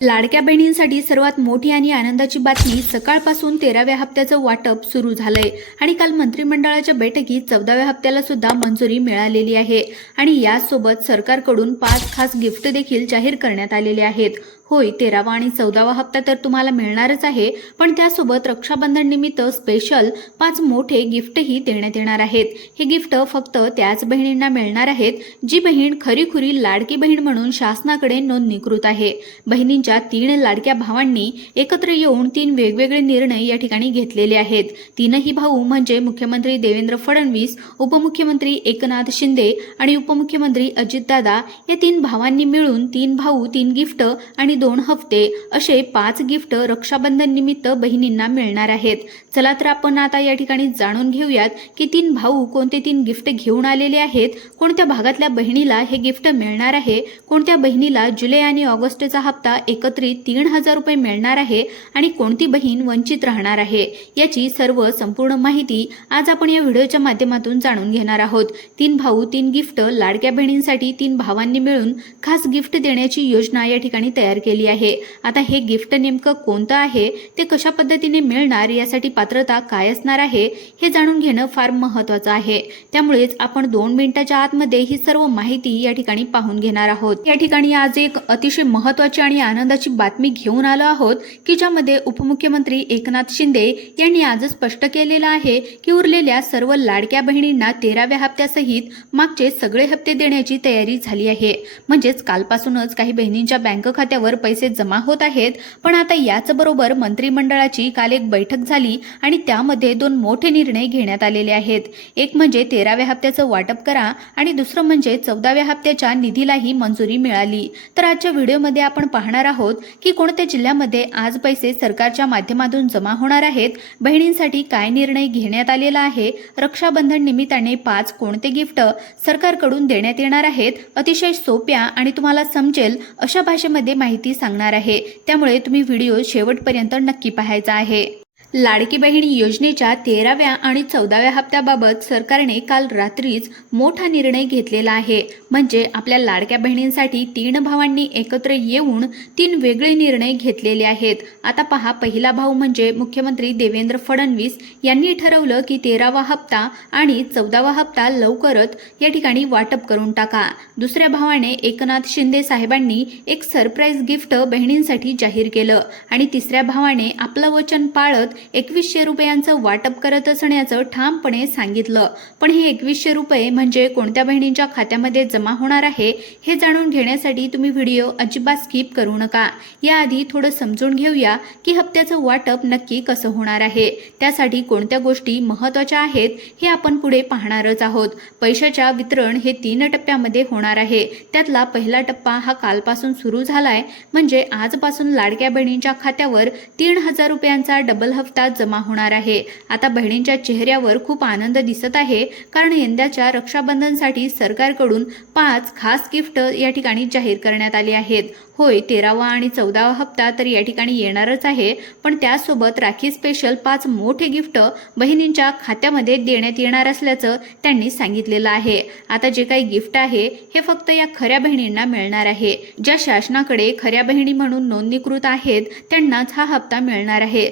लाडक्या बहिणींसाठी सर्वात मोठी आणि आनंदाची बातमी, सकाळपासून 13व्या हप्त्याचं वाटप सुरू झालंय आणि काल मंत्रिमंडळाच्या बैठकीत 14व्या हप्त्याला सुद्धा मंजुरी मिळालेली आहे आणि यासोबत सरकारकडून 5 खास गिफ्ट देखील जाहीर करण्यात आलेले आहेत। होय, 13वा आणि 14वा हप्ता तर तुम्हाला मिळणारच आहे, पण त्यासोबत रक्षाबंधन निमित्त स्पेशल 5 मोठे गिफ्टही देण्यात येणार आहेत। हे गिफ्ट फक्त त्याच बहिणींना मिळणार आहेत जी बहीण खरीखुरी लाडकी बहीण म्हणून शासनाकडे नोंदणीकृत आहे। बहिणींच्या 3 लाडक्या भावांनी एकत्र येऊन 3 वेगवेगळे निर्णय या ठिकाणी घेतलेले आहेत। तीनही भाऊ म्हणजे मुख्यमंत्री देवेंद्र फडणवीस, उपमुख्यमंत्री एकनाथ शिंदे आणि उपमुख्यमंत्री अजितदादा या 3 भावांनी मिळून 3 भाऊ 3 गिफ्ट आणि 2 हफ्ते असे 5 गिफ्ट रक्षाबंधन निमित्त बहिणींना मिळणार आहेत। चला तर आपण आता या ठिकाणी जाणून घेऊयात की 3 भाऊ कोणते 3 गिफ्ट घेऊन आलेले आहेत, कोणत्या भागातल्या बहिणीला हे गिफ्ट मिळणार आहे, कोणत्या बहिणीला जुलै आणि ऑगस्टचा हप्ता एकत्रित 3000 रुपये मिळणार आहे आणि कोणती बहीण वंचित राहणार आहे, याची सर्व संपूर्ण माहिती आज आपण या व्हिडिओच्या माध्यमातून जाणून घेणार आहोत। 3 भाऊ 3 गिफ्ट, लाडक्या बहिणींसाठी 3 भावांनी मिळून खास गिफ्ट देण्याची योजना या ठिकाणी तयार केली आहे। आता हे गिफ्ट नेमकं कोणतं आहे, ते कशा पद्धतीने मिळणार, यासाठी पात्रता काय असणार आहे हे जाणून घेणं फार महत्त्वाचं आहे। त्यामुळेच आपण 2 मिनिटाच्या आतमध्ये ही सर्व माहिती या ठिकाणी पाहून घेणार आहोत। या ठिकाणी आज एक अतिशय महत्त्वाची आणि आनंदाची बातमी घेऊन आलो आहोत की ज्यामध्ये उपमुख्यमंत्री एकनाथ शिंदे यांनी आज स्पष्ट केलेलं आहे की उरलेल्या सर्व लाडक्या बहिणींना 13व्या हप्त्यासहित मागचे सगळे हप्ते देण्याची तयारी झाली आहे। म्हणजेच कालपासूनच काही बहिणींच्या बँक खात्यावर पैसे जमा होत आहेत। पण आता याच बरोबर मंत्रिमंडळाची काल एक बैठक झाली आणि त्यामध्ये 2 मोठे निर्णय घेण्यात आलेले आहेत। एक म्हणजे 13व्या हप्त्याचं वाटप करा आणि दुसरं म्हणजे 14व्या हप्त्याच्या निधीलाही मंजुरी मिळाली। तर आजच्या व्हिडिओमध्ये आपण पाहणार आहोत की कोणत्या जिल्ह्यामध्ये आज पैसे सरकारच्या माध्यमातून जमा होणार आहेत, बहिणींसाठी काय निर्णय घेण्यात आलेला आहे, रक्षाबंधन निमित्ताने 5 कोणते गिफ्ट सरकारकडून देण्यात येणार आहेत, अतिशय सोप्या आणि तुम्हाला समजेल अशा भाषेमध्ये माहिती सांगणार आहे। त्यामुळे तुम्ही व्हिडिओ शेवटपर्यंत नक्की पाहायचा आहे। लाडकी बहीण योजनेच्या 13व्या आणि 14व्या हप्त्याबाबत सरकारने काल रात्रीच मोठा निर्णय घेतलेला आहे। म्हणजे आपल्या लाडक्या बहिणींसाठी 3 भावांनी एकत्र येऊन 3 वेगळे निर्णय घेतलेले आहेत। आता पहा, पहिला भाऊ म्हणजे मुख्यमंत्री देवेंद्र फडणवीस यांनी ठरवलं की 13वा हप्ता आणि 14वा हप्ता लवकरच या ठिकाणी वाटप करून टाका। दुसऱ्या भावाने एकनाथ शिंदे साहेबांनी एक सरप्राईज गिफ्ट बहिणींसाठी जाहीर केलं आणि तिसऱ्या भावाने आपलं वचन पाळत 2100 रुपयांचं वाटप करत असण्याचं ठामपणे सांगितलं। पण हे 2100 रुपये म्हणजे कोणत्या बहिणींच्या खात्यामध्ये जमा होणार आहे हे जाणून घेण्यासाठी तुम्ही व्हिडिओ अजिबात स्किप करू नका। याआधी थोडं समजून घेऊया की हप्त्याचं वाटप नक्की कसं होणार आहे, त्यासाठी कोणत्या गोष्टी महत्त्वाच्या आहेत हे आपण पुढे पाहणारच आहोत। पैशाच्या वितरण हे 3 टप्प्यामध्ये होणार आहे। त्यातला पहिला टप्पा हा कालपासून सुरू झालाय। म्हणजे आजपासून लाडक्या बहिणींच्या खात्यावर 3000 रुपयांचा डबल हप्ता जमा होणार आहे। आता बहिणींच्या चेहऱ्यावर खूप आनंद दिसत आहे, कारण यंदाच्या रक्षाबंधनसाठी सरकारकडून 5 खास गिफ्ट या ठिकाणी जाहीर करण्यात आले आहेत। होय, 13वा आणि 14वा हप्ता तर या ठिकाणी येणारच आहे, पण त्यासोबत राखी स्पेशल 5 मोठे गिफ्ट बहिणींच्या खात्यामध्ये देण्यात येणार असल्याचं त्यांनी सांगितलेलं आहे। आता जे काही गिफ्ट आहे हे फक्त या खऱ्या बहिणींना मिळणार आहे। ज्या शासनाकडे खऱ्या बहिणी म्हणून नोंदणीकृत आहेत त्यांनाच हा हप्ता मिळणार आहे।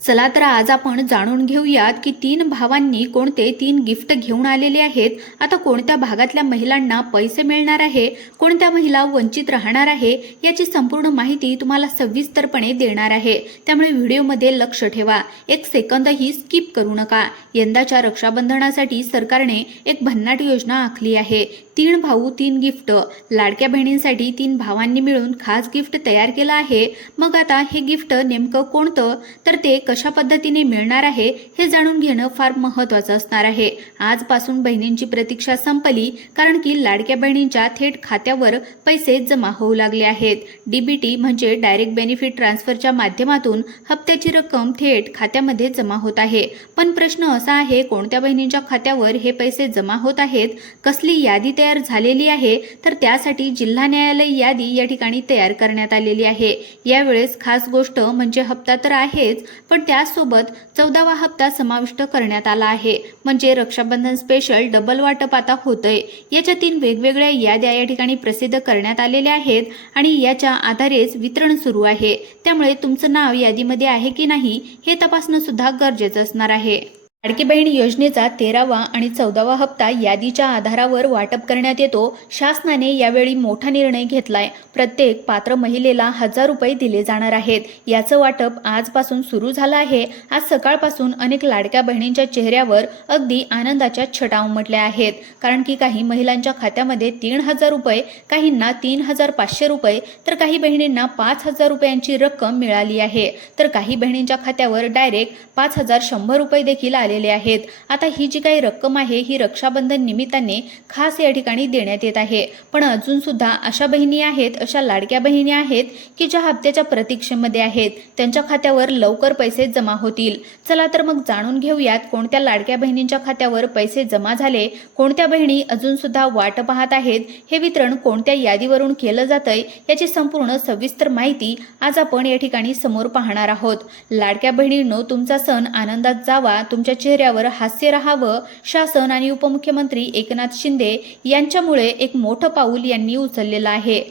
चला तर आज आपण जाणून घेऊयात की 3 भावांनी कोणते 3 गिफ्ट घेऊन आलेले आहेत। आता कोणत्या भागातल्या महिलांना पैसे मिळणार आहे, कोणत्या महिला वंचित राहणार आहे, याची संपूर्ण माहिती तुम्हाला सविस्तरपणे देणार आहे। त्यामुळे व्हिडिओमध्ये लक्ष ठेवा, एक सेकंदही स्किप करू नका। यंदाच्या रक्षाबंधनासाठी सरकारने एक भन्नाट योजना आखली आहे। 3 भाऊ 3 गिफ्ट, लाडक्या बहिणींसाठी 3 भावांनी मिळून खास गिफ्ट तयार केलं आहे। मग आता हे गिफ्ट नेमकं कोणतं, तर ते कशा पद्धतीने मिळणार आहे हे जाणून घेणं फार महत्त्वाचं असणार आहे। आजपासून बहिणींची प्रतीक्षा संपली, कारण की लाडक्या बहिणींच्या थेट खात्यावर पैसे जमा होऊ लागले आहेत। डीबीटी म्हणजे डायरेक्ट बेनिफिट ट्रान्सफरच्या माध्यमातून हप्त्याची रक्कम थेट खात्यामध्ये जमा होत आहे। पण प्रश्न असा आहे, कोणत्या बहिणींच्या खात्यावर हे पैसे जमा होत आहेत, कसली यादी तयार झालेली आहे, तर त्यासाठी जिल्हा न्यायालय यादी या ठिकाणी तयार करण्यात आलेली आहे। यावेळेस खास गोष्ट म्हणजे हप्ता तर आहेच, पण त्यासोबत 14वा हप्ता समाविष्ट करण्यात आला आहे. म्हणजे रक्षाबंधन स्पेशल डबल वाटप आता होतंय. याच्या 3 वेगवेगळ्या याद्या या ठिकाणी प्रसिद्ध करण्यात आलेल्या आहेत आणि याच्या आधारेच वितरण सुरू आहे. त्यामुळे तुमचं नाव यादीमध्ये आहे की नाही हे तपासणं सुद्धा गरजेचं असणार आहे. लाडकी बहीण योजनेचा 13वा आणि 14वा हप्ता यादीच्या आधारावर वाटप करण्यात येतो. शासनाने यावेळी मोठा निर्णय घेतलाय. प्रत्येक पात्र महिलेला 1000 रुपये दिले जाणार आहेत. याचं वाटप आजपासून सुरू झालं आहे. आज सकाळपासून अनेक लाडक्या बहिणींच्या चेहऱ्यावर अगदी आनंदाच्या छटा उमटल्या आहेत. कारण की काही महिलांच्या खात्यामध्ये 3000 रुपये, काहींना 3500 रुपये तर काही बहिणींना 5000 रुपयांची रक्कम मिळाली आहे. तर काही बहिणींच्या खात्यावर डायरेक्ट 5100 रुपये देखील आले आहेत. आता ही जी काही रक्कम आहे ही रक्षाबंधन निमित्ताने खास या ठिकाणी देण्यात येत आहे. पण अजून सुद्धा अशा बहिणी आहेत, अशा लाडक्या बहिणी आहेत की ज्या हप्त्याच्या प्रतीक्षेमध्ये आहेत. त्यांच्या खात्यावर लवकर पैसे जमा होतील. चला तर मग जाणून घेऊयात कोणत्या लाडक्या बहिणींच्या खात्यावर पैसे जमा झाले, कोणत्या बहिणी अजून सुद्धा वाट पाहत आहेत, हे वितरण कोणत्या यादीवरून केलं जातंय याची संपूर्ण सविस्तर माहिती आज आपण या ठिकाणी समोर पाहणार आहोत. लाडक्या बहिणींनो, तुमचा सण आनंदात जावा, तुमच्या चेहऱ्यावर हास्य राहावं. शासन आणि उपमुख्यमंत्री एकनाथ शिंदे यांच्यामुळे एक मोठं पाऊल यांनी उचललेलं आहे.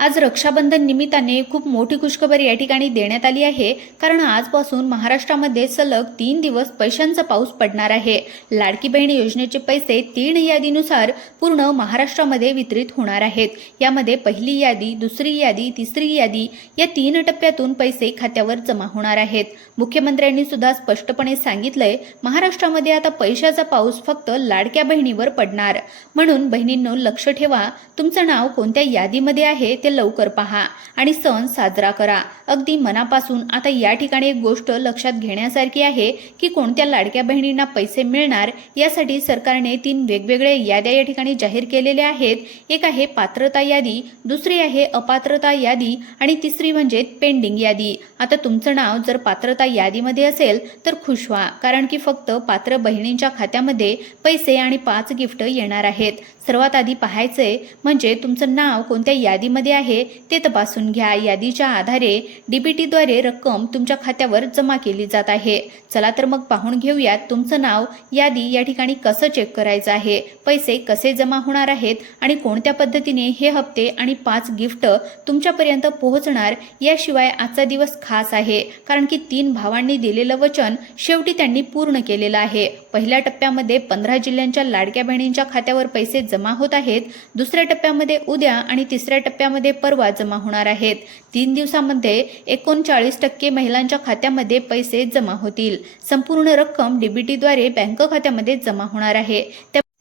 आज रक्षाबंधन निमित्ताने खूप मोठी खुशखबर या ठिकाणी देण्यात आली आहे. कारण आजपासून महाराष्ट्रामध्ये सलग 3 दिवस पैशांचा पाऊस पडणार आहे. लाडकी बहीण योजनेचे पैसे 3 यादीनुसार पूर्ण महाराष्ट्रामध्ये वितरित होणार आहेत. यामध्ये पहिली यादी, दुसरी यादी, तिसरी यादी या 3 टप्प्यातून पैसे खात्यावर जमा होणार आहेत. मुख्यमंत्र्यांनी सुद्धा स्पष्टपणे सांगितलंय, महाराष्ट्रामध्ये आता पैशाचा पाऊस फक्त लाडक्या बहिणीवर पडणार. म्हणून बहिणींनो, लक्ष ठेवा, तुमचं नाव कोणत्या यादीमध्ये आहे ते लवकर पहा आणि सण साजरा करा. अगदी मनापासून. आता या ठिकाणी एक गोष्ट लक्षात घेण्यासारखी आहे की कोणत्या लाडक्या बहिणींना पैसे मिळणार यासाठी सरकारने 3 वेगवेगळ्या याद्या या ठिकाणी जाहीर केलेल्या आहेत. एक आहे पात्रता यादी, दुसरी आहे अपात्रता यादी आणि तिसरी म्हणजे पेंडिंग यादी. आता तुमचं नाव जर पात्रता यादीमध्ये असेल तर खुश व्हा, कारण की फक्त पात्र बहिणींच्या खात्यामध्ये पैसे आणि 5 गिफ्ट येणार आहेत. सर्वात आधी पाहायचंय म्हणजे तुमचं नाव कोणत्या यादीमध्ये आहे ते तपासून घ्या. यादीच्या आधारे डीबीटीद्वारे रक्कम तुमच्या खात्यावर जमा केली जात आहे. चला तर मग पाहून घेऊयात तुमचं नाव यादी या ठिकाणी कसं चेक करायचं आहे, पैसे कसे जमा होणार आहेत आणि कोणत्या पद्धतीने हे हप्ते आणि 5 गिफ्ट तुमच्यापर्यंत पोहोचणार. याशिवाय आजचा दिवस खास आहे कारण की 3 भावांनी दिलेलं वचन शेवटी त्यांनी पूर्ण केलेलं आहे. पहिल्या टप्प्यामध्ये 15 जिल्ह्यांच्या लाडक्या बहिणींच्या खात्यावर पैसे जमा होत आहेत. दुसऱ्या टप्प्यामध्ये उद्या आणि तिसऱ्या टप्प्यामध्ये परवा जमा होणार आहेत. 3 दिवसांमध्ये 39% महिलांच्या खात्यामध्ये पैसे जमा होतील. संपूर्ण रक्कम डीबीटीद्वारे बँक खात्यामध्ये जमा होणार आहे.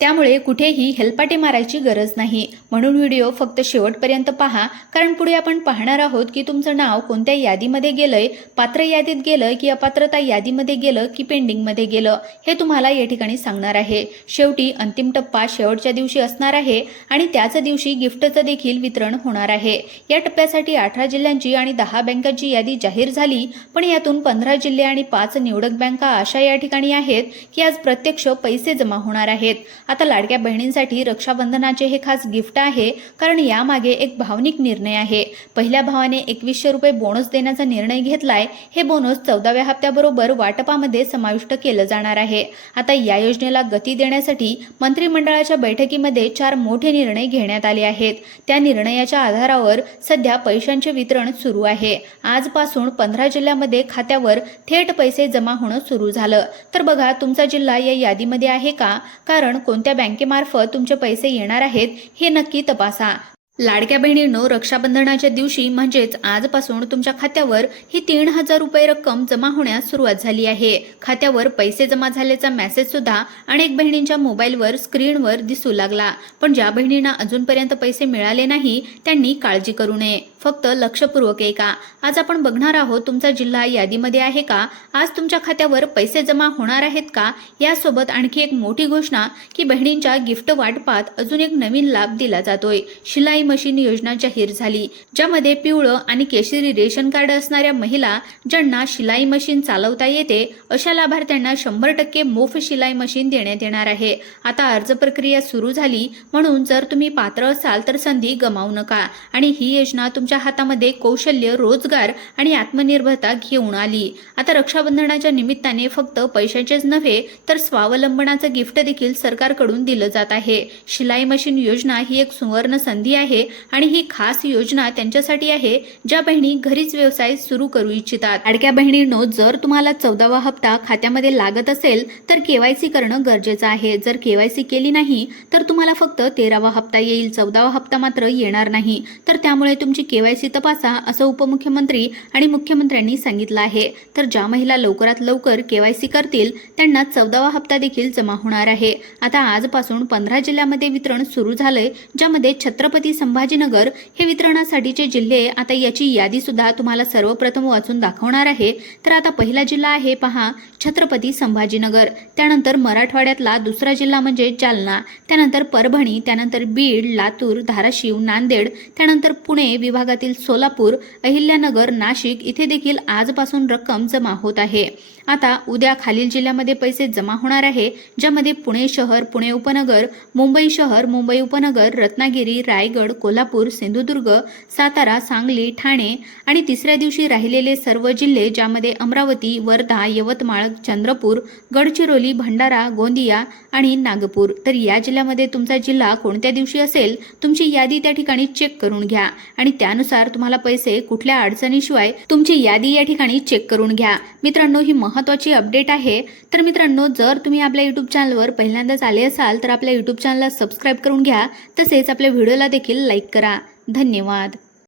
त्यामुळे कुठेही हेलपाटे मारायची गरज नाही. म्हणून व्हिडिओ फक्त शेवटपर्यंत पहा, कारण पुढे आपण पाहणार आहोत की तुमचं नाव कोणत्या यादीमध्ये गेलंय, पात्र यादीत गेलं की अपात्रता यादीमध्ये गेलं की पेंडिंगमध्ये गेलं, हे तुम्हाला या ठिकाणी सांगणार आहे. शेवटी अंतिम टप्पा शेवटच्या दिवशी असणार आहे आणि त्याच दिवशी गिफ्टचं देखील वितरण होणार आहे. या टप्प्यासाठी 18 जिल्ह्यांची आणि 10 बँकांची यादी जाहीर झाली, पण यातून 15 जिल्हे आणि 5 निवडक बँका अशा या ठिकाणी आहेत की आज प्रत्यक्ष पैसे जमा होणार आहेत. आता लाडक्या बहिणींसाठी रक्षाबंधनाचे हे खास गिफ्ट आहे, कारण यामागे एक भावनिक निर्णय आहे. पहिल्या भावाने 2100 रुपये बोनस देण्याचा निर्णय घेतलाय. हे बोनस 14व्या हप्त्याबरोबर वाटपामध्ये समाविष्ट केलं जाणार आहे. आता या योजनेला गती देण्यासाठी मंत्रिमंडळाच्या बैठकीमध्ये 4 मोठे निर्णय घेण्यात आले आहेत. त्या निर्णयाच्या आधारावर सध्या पैशांचे वितरण सुरू आहे. आजपासून 15 जिल्ह्यामध्ये खात्यावर थेट पैसे जमा होणं सुरू झालं. तर बघा, तुमचा जिल्हा या यादीमध्ये आहे का? कारण कोणत्या बँकेमार्फत तुमचे पैसे येणार आहेत हे नक्की तपासा. लाडक्या बहिणींनो, रक्षाबंधनाच्या दिवशी म्हणजेच आजपासून तुमच्या खात्यावर ही 3000 रुपये रक्कम जमा होण्यास सुरुवात झाली आहे. खात्यावर पैसे जमा झाल्याचा मेसेज सुद्धा अनेक बहिणींच्या मोबाईलवर स्क्रीनवर दिसू लागला. पण ज्या बहिणींना अजूनपर्यंत पैसे मिळाले नाही त्यांनी काळजी करू नये. फक्त लक्षपूर्वक ऐका. आज आपण बघणार आहोत तुमचा जिल्हा यादीमध्ये आहे का, आज तुमच्या खात्यावर पैसे जमा होणार आहेत का. यासोबत आणखी एक मोठी घोषणा की बहिणींच्या गिफ्ट वाटपात अजून एक नवीन लाभ दिला जातोय. शिलाई मशीन योजना जाहीर झाली, ज्यामध्ये पिवळं आणि केशरी रेशन कार्ड असणाऱ्या महिला ज्यांना शिलाई मशीन चालवता येते अशा लाभार्थ्यांना 100% मोफत शिलाई मशीन देण्यात येणार आहे. आता अर्ज प्रक्रिया सुरू झाली, म्हणून जर तुम्ही पात्र असाल तर संधी गमावू नका आणि ही योजना तुमच्या तुमच्या हातामध्ये कौशल्य, रोजगार आणि आत्मनिर्भरता घेऊन आली. आता रक्षाबंधनाच्या निमित्ताने फक्त पैशाचेच नव्हे तर स्वावलंबनाचं गिफ्ट देखील सरकारकडून दिलं जात आहे. शिलाई मशीन योजना ही एक सुवर्ण संधी आहे आणि ही खास योजना त्यांच्यासाठी आहे ज्या बहिणी घरीच व्यवसाय सुरू करू इच्छितात. लाडक्या बहिणींनो, जर तुम्हाला 14वा हप्ता खात्यामध्ये लागत असेल तर केवायसी करणं गरजेचं आहे. जर केवायसी केली नाही तर तुम्हाला फक्त 13वा हप्ता येईल, 14वा हप्ता मात्र येणार नाही. तर त्यामुळे तुमची केवायसी तपासा असं उपमुख्यमंत्री आणि मुख्यमंत्र्यांनी सांगितलं आहे. तर ज्या महिला लवकरात लवकर केवायसी करतील त्यांना 14वा हप्ता देखील जमा होणार आहे. आता आजपासून 15 जिल्ह्यामध्ये वितरण सुरू झालंय, ज्यामध्ये छत्रपती संभाजीनगर हे वितरणासाठीचे जिल्हे. आता याची यादी सुद्धा तुम्हाला सर्वप्रथम वाचून दाखवणार आहे. तर आता पहिला जिल्हा आहे पहा, छत्रपती संभाजीनगर. त्यानंतर मराठवाड्यातला दुसरा जिल्हा म्हणजे जालना, त्यानंतर परभणी, त्यानंतर बीड, लातूर, धाराशिव, नांदेड, त्यानंतर पुणे विभागातील सोलापूर, अहिल्यानगर, नाशिक इथे देखील आजपासून रक्कम जमा होत आहे. आता उद्या खालील जिल्ह्यामध्ये पैसे जमा होणार आहे, ज्यामध्ये पुणे शहर, पुणे उपनगर, मुंबई शहर, मुंबई उपनगर, रत्नागिरी, रायगड, कोल्हापूर, सिंधुदुर्ग, सातारा, सांगली, ठाणे आणि तिसऱ्या दिवशी राहिलेले सर्व जिल्हे, ज्यामध्ये अमरावती, वर्धा, यवतमाळ, चंद्रपूर, गडचिरोली, भंडारा, गोंदिया आणि नागपूर. तर या जिल्ह्यामध्ये तुमचा जिल्हा कोणत्या दिवशी असेल तुमची यादी त्या ठिकाणी चेक करून घ्या आणि त्यानुसार तुम्हाला पैसे कुठल्या अडचणीशिवाय तुमची यादी या ठिकाणी चेक करून घ्या. मित्रांनो, ही महत्त्वाची अपडेट आहे. तर मित्रांनो, जर तुम्ही आपल्या यूट्यूब चॅनलवर पहिल्यांदाच आले असाल तर आपल्या यूट्यूब चॅनलला सबस्क्राईब करून घ्या, तसेच आपल्या व्हिडिओला देखील लाईक करा. धन्यवाद.